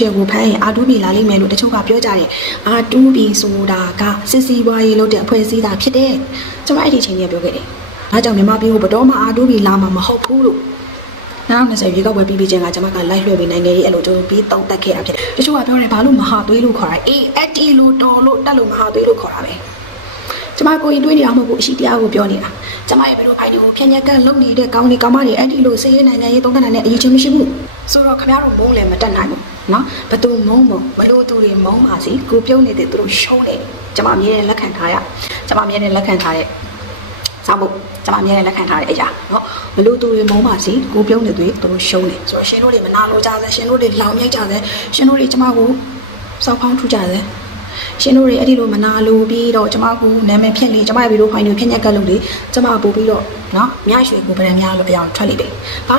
ကျေကိုဖမ်းရင်အာတူဘီလာလိမ့်မယ်လို့တချို့ကပြောကြတယ်အာတူဘီဆိုတာကစစ်စီးပွားရေးလုပ်တဲ့အဖွဲ့အစည်းသားဖြစ်တယ်ကျွန်မအဲ့ဒီအချိန်ကြီးကပြောခဲ့တယ်ဒါကြောင့်မြန်မာပြည်ကိုဘတော်မှအာတူဘီလာမှာမဟုတ်ဘူးလို့2020ရေကောက်ပွဲပြီးပြီးချင်းကကျွန်မက live လွှဲပြီးနိုင်ငံရေးအဲ့လိုကျွန်တော်ပြီးတောင်းတက်ခဲ့တာဖြစ်တယ်တချို့ကပြောတယ်ဘာလို့မဟာသွေးလို့ခေါ်တာအေးအက်တီလို့တော်လို့တက်လို့မဟာသွေးလို့ခေါ်တာပဲကျမကိုရင်တွေးနေအောင်မဟုတ်ဘူးအရှိတရားကိုပြောနေတာကျမရဲ့ဘယ်လိုဖိုင်တွေကိုဖြန့်ညက်ကလုံနေတဲ့ကောင်းနေကောင်းမတွေအဲ့ဒီလိုစေးရနိုင်ငံရေးသုံးသပ်နိုင်တဲ့အရေးချင်းမရှိဘူးဆိုတော့ခင်ဗျားတို့မုန်းလည်းမတက်နိုင်ဘူး เนาะဘသူမုန်းမုန်းမလို့သူတွေမုန်းပါစီကိုပြုံးနေတဲ့သူတို့ရှုံးတယ်ကျမအမြဲတမ်းလက်ခံထားရကျမအမြဲတမ်းလက်ခံထားတဲ့စောင့်ဖို့ကျမအမြဲတမ်းလက်ခံထားတဲ့အရာเนาะမလို့သူတွေမုန်းပါစီကိုပြုံးနေသူတွေသူတို့ရှုံးတယ်ဆိုတော့ရှင်တို့တွေမနာလို့ကြတယ်ရှင်တို့တွေလောင်မြိုက်ကြတယ်ရှင်တို့တွေကျမကိုစောက်ဖောင်းထူကြတယ် ရှင်တို့တွေအဲ့ဒီလိုမနာလိုပြီးတော့ကျမကနာမည်ဖြတ်လေကျမရဲ့ဗီဒီယိုဖိုင်တွေဖြတ်ညက်ကပ်လို့လေကျမပို့ပြီးတော့เนาะမြရွှေကိုဗရန်များလို့ပြောင်းထွက်လိမ့်မယ်ဘာ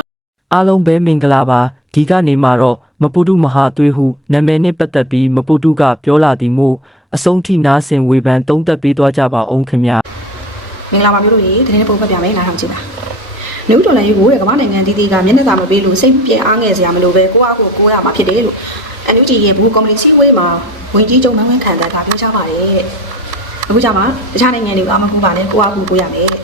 အားလုံးပဲမင်္ဂလာပါဒီကနေမှာတော့ မပုတုမဟာသွေးဟုနာမည်နဲ့ပတ်သက်ပြီးမပုတုကပြောလာသည်မို့အဆုံးထိနားဆင်ဝေဖန်သုံးသပ်ပေးသွားကြပါအောင်ခင်ဗျာမင်္ဂလာပါမျိုးတို့ရေတနေ့ပုံဖတ်ပြမယ်နားထောင်ကြည့်ပါနေဦးတော်လည်းရေကိုတဲ့ကမ္ဘာနိုင်ငံတည်တည်ကမျက်နှာသာမပေးလို့စိတ်ပြေအားငယ်စရာမလိုပဲကိုယ့်အကိုကိုယ်ရမှာဖြစ်တယ်လို့အန်ယူဂျီရဲ့ဘူးကွန်မြူနတီဝေးမှာဝင်ကြီးကျုံမန်းဝန်းခံတာကပြောချပါတယ်တဲ့အခုကြမှာတခြားနိုင်ငံတွေကမကူပါနဲ့ကိုယ့်အကိုကိုယ်ရမယ်တဲ့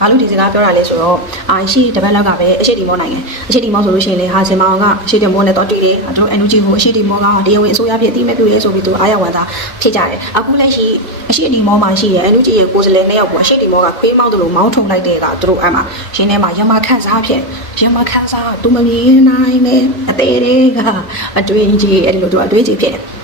ဘာလို့ဒီစကားပြောတာလဲဆိုတော့အာရှိတပတ်လောက်ကပဲအရှိတီမောနိုင်ငံအရှိတီမောဆိုလို့ရှိရင်လေဟာစင်မောင်ကအရှိတီမောနဲ့တော့တွေ့တယ်တို့အန်ယူဂျီကိုအရှိတီမောကတရားဝင်အစိုးရဖြစ်အတိမဲ့ပြုရဲဆိုပြီးသူအားရဝန်သားဖြစ်ကြတယ်အခုလက်ရှိအရှိတီမောမှာရှိရဲ့အန်ယူဂျီရဲ့ကိုယ်စားလှယ်နှစ်ယောက်ပေါ့အရှိတီမောကခွေးမောက်တို့လိုမောင်းထုံလိုက်တဲ့ကတို့အဲ့မှာရင်းထဲမှာရမခန့်စားဖြစ်ရမခန့်စားသူမမြင်နိုင်နဲ့အသေးလေးကအတွေ့အကြုံအဲ့ဒီလိုသူအတွေ့အကြုံဖြစ်တယ်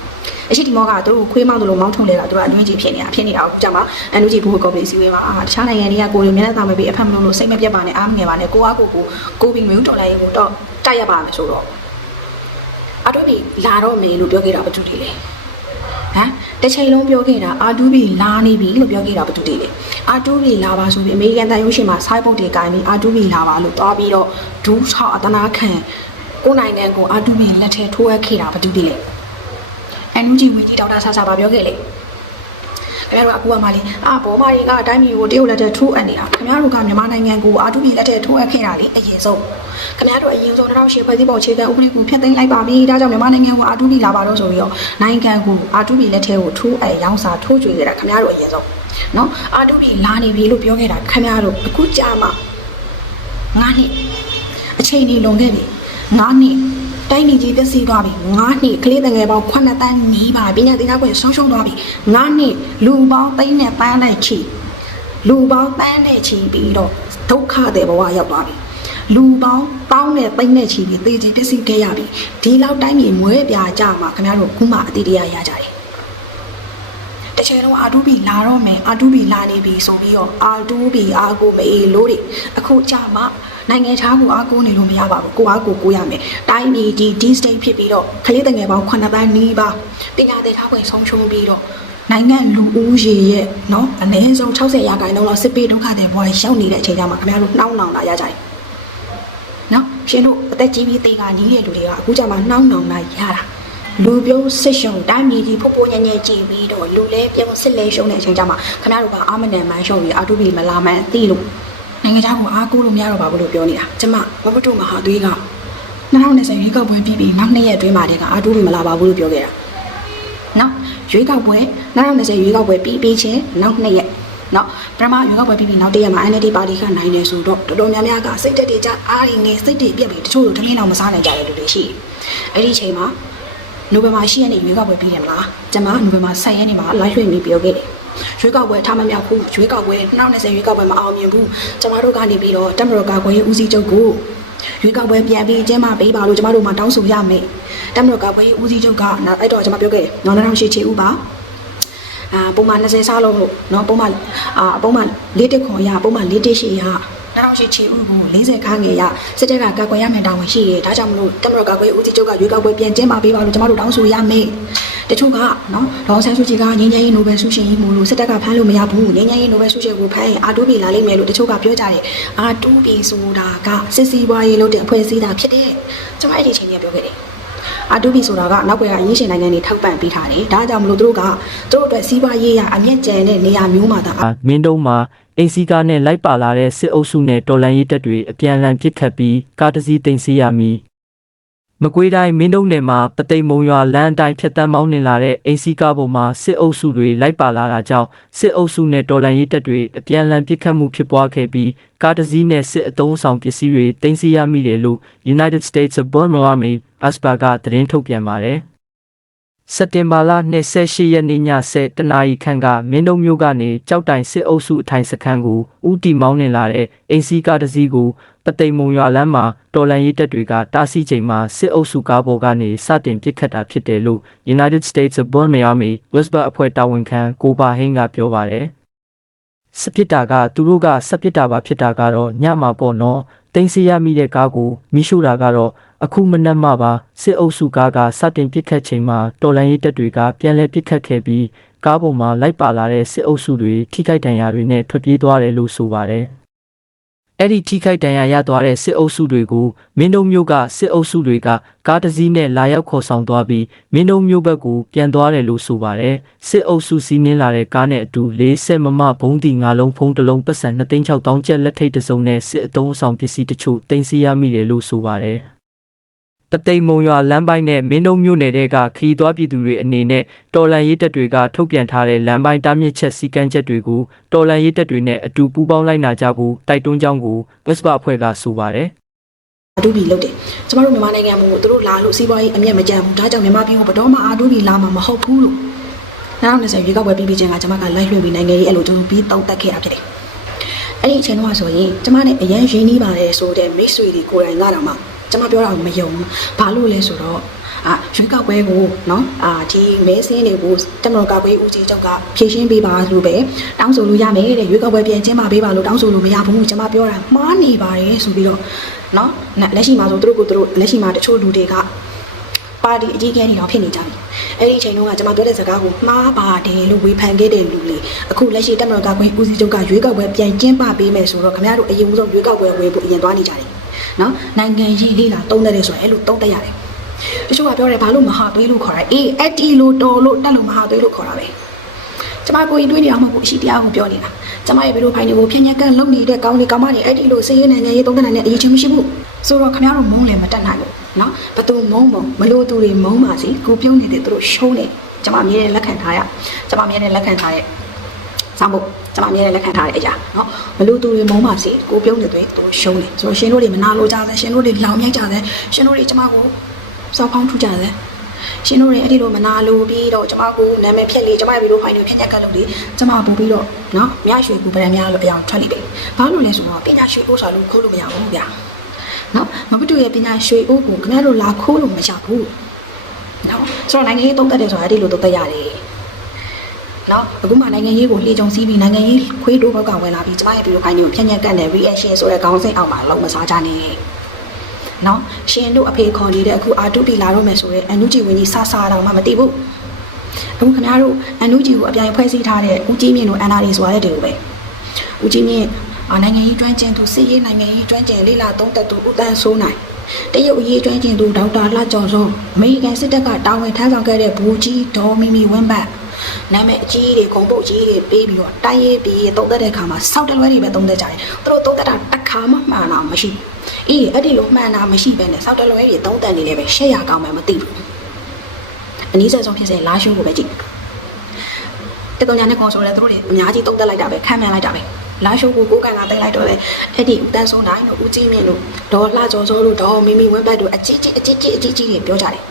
အရှိဒီမောကသူတို့ခွေးမောင်းတို့လိုမောင်းထုံနေတာသူတို့အတွင်းကြီးဖြစ်နေတာဖြစ်နေတာကိုကြမှာအန်လူကြီးဘူးကော်ပီစီဝေးမှာအာတခြားနိုင်ငံတွေကကိုယ်လိုမျက်နှာသာမပြီးအဖက်မလို့လို့စိတ်မပြတ်ပါနဲ့အားမငယ်ပါနဲ့ကိုအားကိုကိုကိုပြီးမျိုးတော်လိုက်ရင်ကိုတော့တိုက်ရပါမယ်ဆိုတော့အတူပြီလာတော့မယ်လို့ပြောခဲ့တာဘာတူတည်လဲဟမ်တစ်ချိန်လုံးပြောခဲ့တာအာတူဘီလာနေပြီလို့ပြောခဲ့တာဘာတူတည်လဲအာတူဘီလာပါဆိုပြီးအမေရိကန်တန်ရုံးရှင်မှာဆိုင်းပုတ်တွေကင်ပြီးအာတူဘီလာပါလို့တွားပြီးတော့ဒူးဆောက်အတနာခံကိုယ်နိုင်ငံကိုအာတူဘီလက်ထဲထိုးရခဲ့တာဘာတူတည်လဲ အန်ယူဂျီဝင်ကြီးဒေါက်တာဆာဆာပါပြောခဲ့လေခင်ဗျားတို့အခုကမှလေအာဘောမကြီးကအတိုင်းမျိုးကိုတရုတ်လက်ထက်ထိုးအပ်နေတာခင်ဗျားတို့ကမြန်မာနိုင်ငံကိုအာတူဘီလက်ထက်ထိုးအပ်ခဲ့တာလေအရင်ဆုံးခင်ဗျားတို့အရင်ဆုံး2008ဖွဲ့စည်းပုံအခြေခံဥပဒေကိုဖျက်သိမ်းလိုက်ပါပြီဒါကြောင့်မြန်မာနိုင်ငံကိုအာတူဘီလာပါတော့ဆိုပြီးတော့နိုင်ငံကိုအာတူဘီလက်ထက်ကိုထိုးအပ်ရောင်းစာထိုးကြွေခဲ့တာခင်ဗျားတို့အရင်ဆုံးနော်အာတူဘီလာနေပြီလို့ပြောခဲ့တာခင်ဗျားတို့အခုကြာမှငါနှစ်အချိန်ကြီးလွန်ခဲ့ပြီငါနှစ် တိုင်းပြည်ကြီးပျက်စီးသွားပြီငါးနှစ်ကလေးတငယ်ပေါင်း9တန်းနီးပါပညာသင်ကြားခွင့်ဆုံးရှုံးသွားပြီငါးနှစ်လူပေါင်းသိန်းနဲ့ပန်းနဲ့ချီလူပေါင်းပန်းနဲ့ချီပြီးတော့ဒုက္ခတဲ့ဘဝရောက်သွားပြီလူပေါင်းတောင်းနဲ့သိန်းနဲ့ချီပြီးသေချင်ပျက်စီးခဲ့ရပြီဒီလောက်တိုင်းပြည်မွဲပြာကြမှာခင်ဗျားတို့ခုမှအတိတရားရကြတယ်တစ်ချိန်လုံးအာတူဘီလာတော့မယ်အာတူဘီလာနေပြီဆိုပြီးတော့အာတူဘီအာကိုမေးလို့တွေအခုကြမှာ နိုင်ငံခြားကိုအားကိုးနေလို့မရပါဘူးကိုအားကိုကိုးရမယ်တိုင်းပြည်ဒီ D state ဖြစ်ပြီးတော့ကလေးတငယ်ပေါင်း9တန်းနီးပါပညာသင်ထားခွင့်ဆုံးရှုံးပြီးတော့နိုင်ငံလူဦးရေရဲ့เนาะအနည်းဆုံး60ရာခိုင်နှုန်းလောက်စစ်ပေးဒုက္ခတွေဘဝရောက်နေတဲ့အချိန်ကျမှခင်ဗျားတို့နှောင်းလောင်လာရကြတယ်နော်ရှင်တို့အသက်ကြီးပြီးတေကနီးတဲ့လူတွေကအခုကျမှနှောင်းလောင်လာရတာလူပြုံးစစ်ရှုံတိုင်းပြည်ကြီးဖုတ်ဖို့ညံ့ညံ့ကြည့်ပြီးတော့လူလဲပြုံးစစ်လဲရှုံတဲ့အချိန်ကျမှခင်ဗျားတို့ကအာမနန်မှန်ရှုံပြီးအာတူဘီမလာမှန်သိလို့ နိုင်ငံခြားကိုအားကိုးလို့မရတော့ပါဘူးလို့ပြောနေတာကျမဘဘတုမဟာသွေးက2020ရွေးကောက်ပွဲပြီးပြီးနောက်နှစ်ရက်အတွင်းမှာတည်းကအာတူဘီမလာပါဘူးလို့ပြောခဲ့တာနော်ရွေးကောက်ပွဲ2020ရွေးကောက်ပွဲပြီးပြီးချင်းနောက်နှစ်ရက်နော်ပထမရွေးကောက်ပွဲပြီးပြီးနောက်တစ်ရက်မှာ NLD ပါတီကနိုင်တယ်ဆိုတော့တော်တော်များများကစိတ်တက်တွေကြအားရငယ်စိတ်တွေပြက်ပြီးတချို့တို့တမင်းအောင်မစားနိုင်ကြတဲ့လူတွေရှိတယ်အဲ့ဒီအချိန်မှာနိုဝင်ဘာ10ရက်နေ့ရွေးကောက်ပွဲပြီးတယ်မလားကျွန်မနိုဝင်ဘာ10ရက်နေ့မှာ live လွှင့်ပြီးပြောခဲ့တယ် ရွေးကောက်ပွဲထားမမြောက်ဘူးရွေးကောက်ပွဲ2020ရွေးကောက်ပွဲမအောင်မြင်ဘူးကျွန်မတို့ကနေပြီးတော့တက်မတော်ကာကွယ်ရေးဦးစီးချုပ်ကိုရွေးကောက်ပွဲပြန်ပြီးကျင်းပပေးပါလို့ကျွန်မတို့မှတောင်းဆိုရမယ်တက်မတော်ကာကွယ်ရေးဦးစီးချုပ်ကနောက်အဲ့တော့ကျွန်မပြောခဲ့တယ်နော်2000ချေဦးပါ အာပုံမှန်20စားလုံးလို့เนาะပုံမှန်အာပုံမှန်၄တက်ခွန်ရပုံမှန်၄တက်ရှိရ နောက်ရှိချီဦးကို40ခန်းငယ်ရစစ်တပ်ကကာကွယ်ရမယ်တာဝန်ရှိတယ်ဒါကြောင့်မလို့တမရကာကွယ်ဦးစီးချုပ်ကရွေးကောက်ပွဲပြန်ကျင်းပပေးပါလို့ကျမတို့တောင်းဆိုရမယ်တချို့ကနော်ဒေါ်ဆန်းစုကြည်ကငင်းငင်းရေးနိုဘယ်ဆုရှင်ကြီးမို့လို့စစ်တပ်ကဖမ်းလို့မရဘူးငင်းငင်းရေးနိုဘယ်ဆုရှင်ကိုဖမ်းရင်အာတူဘီလာလိမ့်မယ်လို့တချို့ကပြောကြတယ်အာတူဘီဆိုတာကစစ်စီးပွားရေးလုပ်တဲ့အဖွဲ့အစည်းသားဖြစ်တယ်ကျွန်မအဲ့ဒီအချိန်ကြီးပြောခဲ့တယ်အာတူဘီဆိုတာကနောက်ွယ်ကအရင်းရှင်နိုင်ငံတွေထောက်ပံ့ပေးထားတယ်။ဒါကြောင့်မလို့သူတို့ကသူတို့အတွက်စီးပွားရေးရအမြင့်ကျန်တဲ့နေရာမျိုးမှာသာအာမင်းတို့မှာ အိမ်စီကားနဲ့လိုက်ပါလာတဲ့စစ်အုပ်စုနဲ့တော်လန်ရေးတပ်တွေအပြန်အလှန်ပစ်ခတ်ပြီးကားတစ်စီးတင်စီရမည်မကွေးတိုင်းမင်းတုံးနယ်မှာပသိမ်မုံရွာလမ်းအတိုင်းဖြတ်တန်းမောင်းနှင်လာတဲ့အိမ်စီကားပေါ်မှာစစ်အုပ်စုတွေလိုက်ပါလာတာကြောင့်စစ်အုပ်စုနဲ့တော်လှန်ရေးတပ်တွေအပြန်အလှန်ပစ်ခတ်မှုဖြစ်ပွားခဲ့ပြီးကားတစ်စီးနဲ့စစ်အုံဆောင်ပစ္စည်းတွေတင်စီရမိတယ်လို့ United States of Burma Army ASPA ကသတင်းထုတ်ပြန်ပါတယ်။ စက်တင်ဘာလ28ရက်နေ့ည7:00တနာရီခန့်ကမင်းတုံမြို့ကနေကြောက်တိုင်စစ်အုပ်စုအထိုင်စခန်းကိုဦးတီမောင်းနှင်လာတဲ့အိမ်စီကားတစ်စီးကိုပသိမ်မုံရွာလမ်းမှာတော်လန်ရေးတပ်တွေကတားဆီးချိန်မှာစစ်အုပ်စုကားပေါ်ကနေစတင်ပစ်ခတ်တာဖြစ်တယ်လို့ United States of Burma Army Westbar အဖွဲ့တာဝန်ခံကိုပါဟင်းကပြောပါတယ်။စစ်ပစ်တာကသူတို့ကစက်ပစ်တာပါဖြစ်တာကတော့ညမှာပေါ့နော်တင်စီရမိတဲ့ကားကိုမိရှုတာကတော့ အခုမနက်မှပါစစ်အုပ်စုကားကစတင်ပစ်ခတ်ချိန်မှာတော်လန်ရေးတပ်တွေကပြန်လည်ပစ်ခတ်ခဲ့ပြီးကားပေါ်မှာလိုက်ပါလာတဲ့စစ်အုပ်စုတွေထိခိုက်ဒဏ်ရာတွေနဲ့ထွက်ပြေးသွားတယ်လို့ဆိုပါတယ်။အဲ့ဒီထိခိုက်ဒဏ်ရာရသွားတဲ့စစ်အုပ်စုတွေကိုမင်းတုံမျိုးကစစ်အုပ်စုတွေကကားတစ်စီးနဲ့လာရောက်ခေါ်ဆောင်သွားပြီးမင်းတုံမျိုးဘက်ကိုပြန်သွားတယ်လို့ဆိုပါတယ်။စစ်အုပ်စုစီးနင်းလာတဲ့ကားနဲ့အတူ40မမဘုံတီ၅လုံးဖုံးတစ်လုံးပတ်စံ2သိန်း6တောင်းကျက်လက်ထိတ်တစ်စုံနဲ့စစ်အုံဆောင်ပစ္စည်းတချို့တင်စီရမိတယ်လို့ဆိုပါတယ်။ တသိမ်မုံရွာလမ်းပိုင်းနဲ့မင်းတုံးမြို့နယ်တွေကခရီးသွားပြည်သူတွေအနေနဲ့တော်လန်ရေးတပ်တွေကထုတ်ပြန်ထားတဲ့လမ်းပိုင်းတားမြစ်ချက်စည်းကမ်းချက်တွေကိုတော်လန်ရေးတပ်တွေနဲ့အတူပူးပေါင်းလိုက်နာကြဖို့တိုက်တွန်းကြောင်းကို Westbar အဖွဲ့ကဆိုပါတယ်အာတူဘီလုပ်တယ်ကျမတို့မြန်မာနိုင်ငံမှာသူတို့လာလို့စီးပွားရေးအမြတ်မကြမ်းဘူးဒါကြောင့်မြန်မာပြည်ကိုဘယ်တော့မှအာတူဘီလာမှာမဟုတ်ဘူးလို့2020ရေကောက်ပွဲပြီးပြီးချင်းကကျမက live လွှင့်ပြီးနိုင်ငံရေးအဲ့လိုကျုံပြီးတောင်းတက်ခဲ့တာဖြစ်တယ်အဲ့ဒီအချိန်တော့ဆိုရင်ကျမနဲ့အရန်ရင်းနှီးပါတယ်ဆိုတဲ့မိတ်ဆွေတွေကိုယ်တိုင်ကတော့ ကျွန်မပြောတာကိုမယုံဘူးဘာလို့လဲဆိုတော့အာရွေးကောက်ပွဲကိုနော်အာဒီမဲဆင်းတွေကိုတမတော်ကောက်ပွဲဦးကြီးချုပ်ကဖြည့်ရှင်းပေးပါလို့ပဲတောင်းဆိုလို့ရမယ်တဲ့ရွေးကောက်ပွဲပြန်ကျင်းပပေးပါလို့တောင်းဆိုလို့မရဘူးကျွန်မပြောတာမှားနေပါတယ်ဆိုပြီးတော့နော်လက်ရှိမှာဆိုသူတို့ကသူတို့လက်ရှိမှာတချို့လူတွေကပါတီအကြီးအကဲတွေတော့ဖြစ်နေကြပြီအဲ့ဒီအချိန်တုန်းကကျွန်မပြောတဲ့စကားကိုမှားပါတယ်လို့ဝေဖန်ခဲ့တဲ့လူတွေအခုလက်ရှိတမတော်ကောက်ပွဲဦးကြီးချုပ်ကရွေးကောက်ပွဲပြန်ကျင်းပပေးမယ်ဆိုတော့ခင်ဗျားတို့အရင်ဆုံးရွေးကောက်ပွဲဝေဖို့အရင်သွားနေကြတယ် နော်နိုင်ငံရေးလေးလာတုံးတဲ့ဆိုရင်အဲ့လိုတုံးတက်ရတယ်တချို့ကပြောတယ်ဘာလို့မဟာသွေးလို့ခေါ်တာအေးအတီလို့တော်လို့တက်လို့မဟာသွေးလို့ခေါ်တာပဲကျမကိုရင်တွေးနေအောင်မဟုတ်ဘူးအရှိတရားကိုပြောနေတာကျမရဲ့ဗီဒီယိုဖိုင်တွေကိုဖြန့်ညက်ကန်လုပ်နေတဲ့ကောင်းလေးကောင်းမတွေအဲ့ဒီလိုစေးရဲနိုင်ငံရေးတုံးတက်နိုင်တဲ့အရေးချင်းမရှိဘူးဆိုတော့ခင်ဗျားတို့မုန်းလည်းမတက်နိုင်ဘူးနော်ဘသူမုန်းမုန်းမလို့သူတွေမုန်းပါစီကိုပြုံးနေတဲ့သူတို့ရှုံးနေကျမအမြဲတမ်းလက်ခံထားရကျမအမြဲတမ်းလက်ခံထားရဲ့ ဆောင်ဖို့ကျွန်မအမြဲလက်ခံထားတဲ့အရာနော်ဘလို့သူတွေမုန်းပါစေကိုပြုံးနေတဲ့သူရှုံးတယ်ဆိုတော့ရှင်တို့တွေမနာလိုကြတဲ့ရှင်တို့တွေလောင်မြိုက်ကြတဲ့ရှင်တို့တွေကျွန်မကိုစောက်ဖောင်းထူကြတယ်ရှင်တို့တွေအဲ့ဒီလိုမနာလိုပြီးတော့ကျွန်မကိုနာမည်ဖြက်လေကျွန်မရဲ့ဗီဒီယိုဖိုင်တွေဖြက်ညက်ကတ်လုပ်လေကျွန်မပို့ပြီးတော့နော်မြရွှေကူဗရန်များလို့အအောင်ထွက်လိမ့်မယ်ဘာလို့လဲဆိုတော့ပညာရွှေကိုဆိုလို့ခိုးလို့မရဘူးဗျာနော်မပတူရဲ့ပညာရွှေအိုးကိုခင်ဗျားတို့လာခိုးလို့မရဘူးနော်ဆိုတော့နိုင်ငံရေးသုံးသက်တယ်ဆိုတာအဲ့ဒီလိုသုံးသက်ရတယ် နော်အခုမှနိုင်ငံရေးကိုလှေကြုံစည်းပြီးနိုင်ငံရေးခွေးတိုးဘောက်ကဝင်လာပြီးကျမရဲ့ဗီဒီယိုဖိုင်တွေကိုဖြန့်ညက်ကန့်တဲ့ reaction ဆိုတဲ့ခေါင်းစဉ်အောက်မှာလုံးမစားကြနဲ့နော်ရှင်တို့အဖေခေါ်နေတဲ့အခုအာတုပီလာတော့မယ်ဆိုတော့အန်နူဂျီဝင်းကြီးဆဆတော့မှမသိဘူးအခုခင်ဗျားတို့အန်နူဂျီကိုအပြိုင်ဖွဲ့စည်းထားတဲ့ဦးကြီးမြင့်တို့အန်နာရီဆိုရတဲ့တူပဲဦးကြီးမြင့်အာနိုင်ငံရေးကျွမ်းကျင်သူစစ်ရေးနိုင်ငံရေးကျွမ်းကျင်လေးလာသုံးသက်သူဦးတန်းဆိုးနိုင်တရုတ်အရေးကျွမ်းကျင်သူဒေါက်တာလှကျော်စောအမေရိကန်စစ်တပ်ကတာဝန်ထမ်းဆောင်ခဲ့တဲ့ဘူကြီးဒေါ်မီမီဝင်းဘတ် နာမည်အကြီးတွေဂုံပုတ်ကြီးတွေပေးပြီးတော့တိုင်းရေးပြီးတုံးသက်တဲ့ခါမှာစောက်တလွဲတွေပဲတုံးသက်ကြတယ်သူတို့တုံးသက်တာတစ်ခါမှမှန်တာမရှိဘူးအေးအဲ့ဒီလိုမှန်တာမရှိဘဲနဲ့စောက်တလွဲတွေတုံးသက်နေလည်းပဲရှက်ရကောင်းမှမသိဘူးအနည်းဆုံးဖြစ်စေလာရှိုးကိုပဲကြည့်တက်တော်ညာနဲ့ကွန်ဆိုလဲသူတို့တွေအများကြီးတုံးသက်လိုက်တာပဲခံမှန်လိုက်တာပဲလာရှိုးကိုကိုကန်လာတင်လိုက်တော့လေအဲ့ဒီဦးတန်းစိုးနိုင်တို့ဦးကြီးမြင့်တို့ဒေါ်လှကျော်စောတို့ဒေါ်မီမီဝင်းဘတ်တို့အကြီးကြီးအကြီးကြီးအကြီးကြီးတွေပြောကြတယ်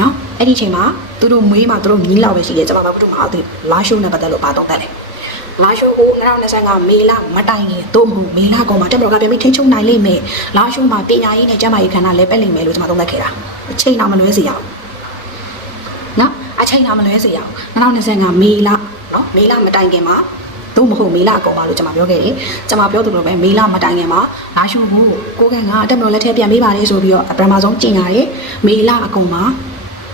နော် အဲ့ဒီအချိန်မှာသူတို့မွေးမှာသူတို့မြင်းလောက်ပဲရှိတယ်ကျွန်မဘာလို့မအားသေးလာရှိုးနဲ့ပတ်သက်လို့ပါတော့တက်တယ်လာရှိုးကို2025မေလမတိုင်ခင်သို့မဟုတ်မေလကောင်မှာတက်မတော်ကပြန်ပြီးထိချုံနိုင်လိမ့်မယ်လာရှိုးမှာပညာရေးနဲ့ကျန်းမာရေးခန္ဓာလည်းပက်လိမ့်မယ်လို့ကျွန်မသုံးသပ်ခဲ့တာအချိန်တော့မလွဲစေရအောင်နော်အချိန်တော့မလွဲစေရအောင်2025မေလနော်မေလမတိုင်ခင်မှာသို့မဟုတ်မေလအကောင်ပါလို့ကျွန်မပြောခဲ့တယ်ကျွန်မပြောသလိုပဲမေလမတိုင်ခင်မှာလာရှိုးကိုကိုကန်ကတက်မတော်လက်ထက်ပြန်ပေးပါလေဆိုပြီးတော့ပထမဆုံးကျင်ရတယ်မေလအကောင်မှာ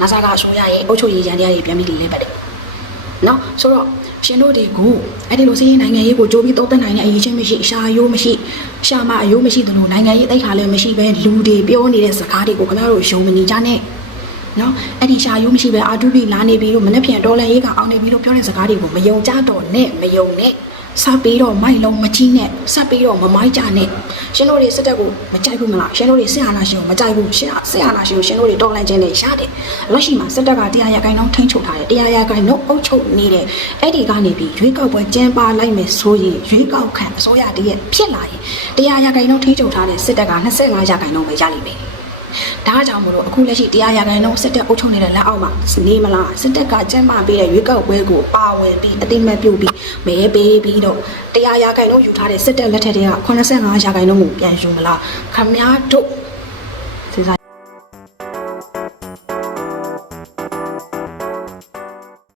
နာဆာကအစိုးရရဲ့အုပ်ချုပ်ရေးရန်တရားတွေပြန်ပြီးလဲပတ်တယ်။နော်ဆိုတော့ရှင်တို့တွေကိုအဲ့ဒီလိုစီးရင်နိုင်ငံရေးကိုကြိုးပြီးသုံးသပ်နိုင်တဲ့အရေးချင်းမရှိရှာရိုးမရှိရှာမအယိုးမရှိသလိုနိုင်ငံရေးတိတ်ခါလည်းမရှိပဲလူတွေပြောနေတဲ့စကားတွေကိုခင်ဗျားတို့ယုံမနေကြနဲ့နော်အဲ့ဒီရှာရိုးမရှိပဲအာတူဘီလာနေပြီးတော့မနေ့ပြန်ဒေါ်လာရေးကအောင်နေပြီးလို့ပြောတဲ့စကားတွေကိုမယုံကြတော့နဲ့မယုံနဲ့ စပြီးတော့မိုက်လုံးမကြီးနဲ့စပြီးတော့မမိုက်ကြနဲ့ရှင်တို့တွေစစ်တပ်ကိုမကြိုက်ဘူးမလားရှင်တို့တွေစစ်အာဏာရှင်ကိုမကြိုက်ဘူးရှင်စစ်အာဏာရှင်ကိုရှင်တို့တွေတော်လှန်ခြင်းနဲ့ရတယ်လက်ရှိမှာစစ်တပ်ကတရားရဂိုင်းတော့ထိန်းချုပ်ထားတယ်တရားရဂိုင်းတော့အုပ်ချုပ်နေတယ်အဲ့ဒီကနေပြီးရွေးကောက်ပွဲကျင်းပလိုက်မယ်ဆိုရင်ရွေးကောက်ခံအစိုးရတည်းရဲ့ဖြစ်လာရင်တရားရဂိုင်းတော့ထိန်းချုပ်ထားတဲ့စစ်တပ်က25ရာဂိုင်းတော့ပဲရလိမ့်မယ် ဒါကြောင့်မလို့အခုလက်ရှိတရားရဂိုင်းလုံးစစ်တပ်အုပ်ချုပ်နေတဲ့လက်အောက်မှာနေမလားစစ်တပ်ကကျန်းမာပေးတဲ့ရွေးကောက်ပွဲကိုပါဝင်ပြီးအတိမတ်ပြုတ်ပြီးမဲပေးပြီးတော့တရားရဂိုင်းလုံးယူထားတဲ့စစ်တပ်လက်ထက်တွေက85ရာဂိုင်းလုံးကိုပြန်ယူမလားခမားတို့